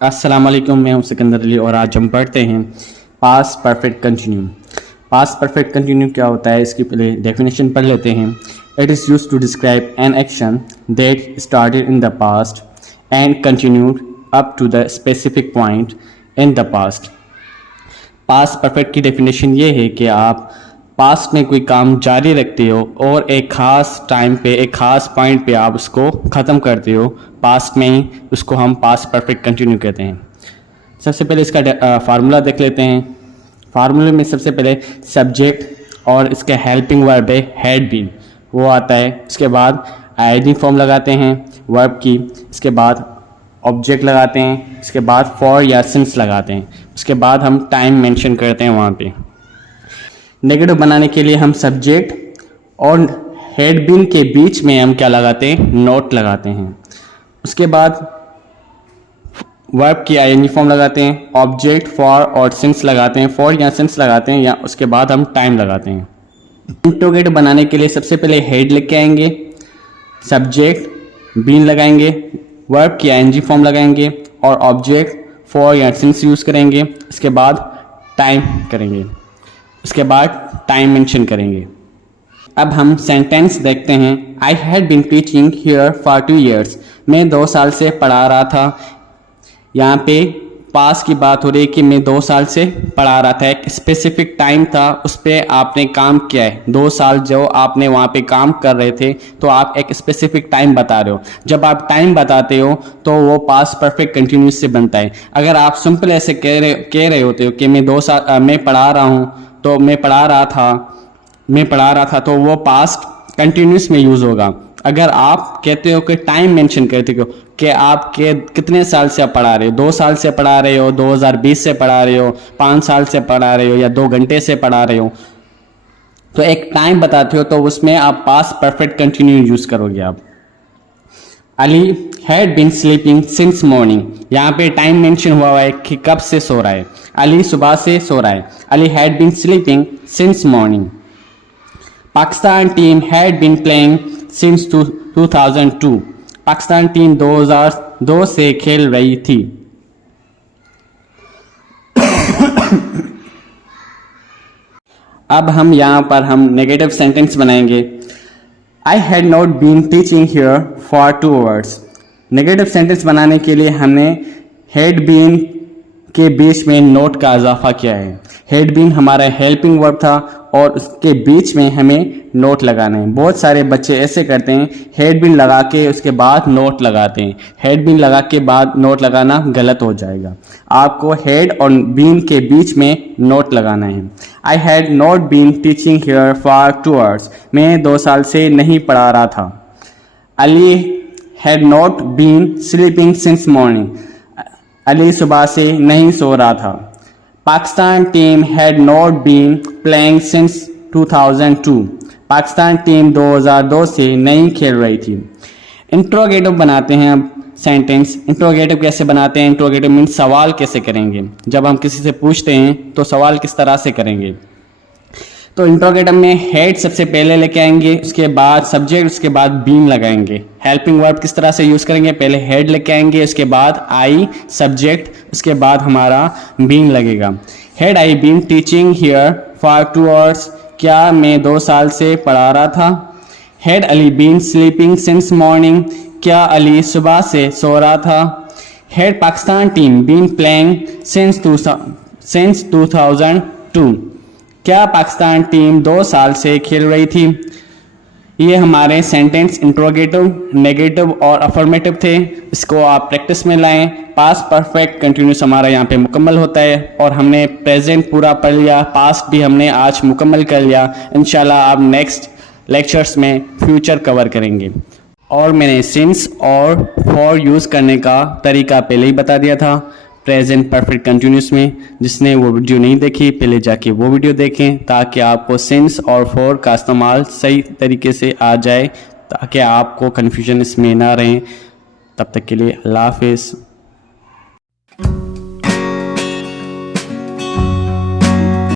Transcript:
अस्सलाम वालेकुम, मैं हूं सिकंदर अली और आज हम पढ़ते हैं past perfect continue. Past perfect continue क्या होता है, इसकी पहले डेफिनेशन पढ़ लेते हैं। It is used to describe an action that started in the past and continued up to the specific point in the past. Past perfect की definition ये है कि आप पास्ट में कोई काम जारी रखते हो और एक ख़ास टाइम पे एक ख़ास पॉइंट पे आप उसको ख़त्म करते हो पास्ट में ही, उसको हम पास्ट परफेक्ट कंटिन्यू कहते हैं। सबसे पहले इसका फार्मूला देख लेते हैं। फार्मूले में सबसे पहले सब्जेक्ट और इसके हेल्पिंग वर्ब है हैड बीन, वो आता है। उसके बाद आईडी फॉर्म लगाते हैं वर्ब की, इसके बाद ऑब्जेक्ट लगाते हैं, इसके बाद फॉर या सिंस लगाते हैं, उसके बाद हम टाइम मेंशन करते हैं वहाँ पे। नेगेटिव बनाने के लिए हम सब्जेक्ट और हैड बीन के बीच में हम क्या लगाते हैं, नोट लगाते हैं। उसके बाद वर्ब की आईएनजी फॉर्म लगाते हैं, ऑब्जेक्ट फॉर और सिंस लगाते हैं, फॉर या सिंस लगाते हैं, या उसके बाद हम टाइम लगाते हैं। इंट्रोगेटिव बनाने के लिए सबसे पहले हेड लेके आएंगे, सब्जेक्ट बीन लगाएंगे, वर्ब की आईएनजी फॉर्म लगाएंगे और ऑब्जेक्ट फॉर या सिंस यूज़ करेंगे। इसके बाद टाइम करेंगे, उसके बाद टाइम मेंशन करेंगे। अब हम सेंटेंस देखते हैं। I had been teaching here for 2 years, मैं 2 साल से पढ़ा रहा था। यहाँ पे पास की बात हो रही है कि मैं 2 साल से पढ़ा रहा था, एक स्पेसिफिक टाइम था, उस पर आपने काम किया है। 2 साल जो आपने वहाँ पे काम कर रहे थे, तो आप एक स्पेसिफिक टाइम बता रहे हो। जब आप टाइम बताते हो तो वो पास्ट परफेक्ट कंटिन्यूस से बनता है। अगर आप सिंपल ऐसे कह रहे होते हो कि मैं 2 साल मैं पढ़ा रहा हूँ, तो मैं पढ़ा रहा था, तो वो पास्ट कंटिन्यूस में यूज़ होगा। अगर आप कहते हो कि टाइम मेंशन करते हो कि आप कितने साल से आप पढ़ा रहे हो, 2 साल से पढ़ा रहे हो, 2020 से पढ़ा रहे हो, 5 साल से पढ़ा रहे हो, या 2 घंटे से पढ़ा रहे हो, तो एक टाइम बताते हो, तो उसमें आप पास्ट परफेक्ट कंटिन्यू यूज़ करोगे आप। Ali had been sleeping since morning, यहाँ पे टाइम मेंशन हुआ है कि कब से सो रहा है। अली सुबह से सो रहा है। Ali had been sleeping since morning. Pakistan team had been playing since 2002, Pakistan team 2002 से खेल रही थी। अब हम यहाँ पर हम नेगेटिव सेंटेंस बनाएंगे। I had not been teaching here for 2 hours। Negative sentence बनाने के लिए हमने हैड बीन के बीच में नोट का इजाफा किया है। हैड बीन हमारा हेल्पिंग वर्ब था और उसके बीच में हमें नोट लगाना है। बहुत सारे बच्चे ऐसे करते हैं, हैड बीन लगा के उसके बाद नोट लगाते हैं। हैड बीन लगा के बाद नोट लगाना गलत हो जाएगा। आपको हैड और बीन के बीच में नोट लगाना है। I had not been teaching here for 2 hours, मैं 2 साल से नहीं पढ़ा रहा था। Ali had not been sleeping since morning, Ali सुबह से नहीं सो रहा था। Pakistan team had not been playing since 2002, Pakistan team 2002 से नहीं खेल रही थी। इंट्रोगेटिव बनाते हैं अब सेंटेंस। इंट्रोगेटिव कैसे बनाते हैं? इंट्रोगेटिव मीन्स सवाल कैसे करेंगे। जब हम किसी से पूछते हैं तो सवाल किस तरह से करेंगे। तो इंट्रोगेटिव में हेड सबसे पहले लेके आएंगे, उसके बाद सब्जेक्ट, उसके बाद बीन लगाएंगे। हेल्पिंग वर्ब किस तरह से यूज़ करेंगे? पहले हेड लेके आएंगे, उसके बाद आई सब्जेक्ट, उसके बाद हमारा बीन लगेगा। Had I been teaching here for 2 hours, क्या मैं 2 साल से पढ़ा रहा था। Had Ali been sleeping since morning, क्या अली सुबह से सो रहा था। Had Pakistan team been playing since 2002, क्या पाकिस्तान टीम 2 साल से खेल रही थी। ये हमारे सेंटेंस इंट्रोगेटिव, नेगेटिव और अफर्मेटिव थे। इसको आप प्रैक्टिस में लाएं। पास्ट परफेक्ट कंटिन्यूस हमारा यहाँ पे मुकम्मल होता है और हमने प्रेजेंट पूरा पढ़ लिया, पास्ट भी हमने आज मुकम्मल कर लिया। इंशाल्लाह आप नेक्स्ट लेक्चर्स में फ्यूचर कवर करेंगे। और मैंने सिंस और फॉर यूज़ करने का तरीका पहले ही बता दिया था प्रेजेंट परफेक्ट कंटिन्यूस में। जिसने वो वीडियो नहीं देखी, पहले जाके वो वीडियो देखें ताकि आपको सिंस और फॉर का इस्तेमाल सही तरीके से आ जाए, ताकि आपको कन्फ्यूजन इसमें ना रहे। तब तक के लिए अल्लाह हाफिज़।